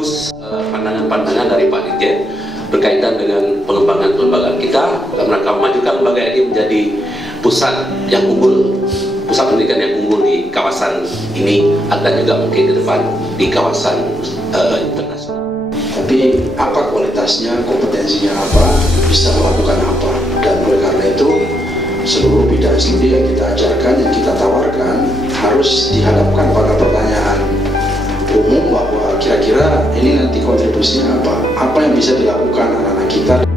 sekaligus pandangan-pandangan dari Pak Dirjen berkaitan dengan pengembangan kelembagaan kita dalam rangka memajukan lembaga ini menjadi pusat yang unggul, pusat pendidikan yang unggul di kawasan ini dan juga mungkin ke depan di kawasan internasional. Tapi apa kualitasnya, kompetensinya apa, bisa melakukan apa, dan oleh karena itu seluruh bidang studi yang kita ajarkan, yang kita tawarkan harus dihadapkan pada pertanyaan umum bahwa kira-kira ini nanti kontribusinya apa yang bisa dilakukan anak-anak kita.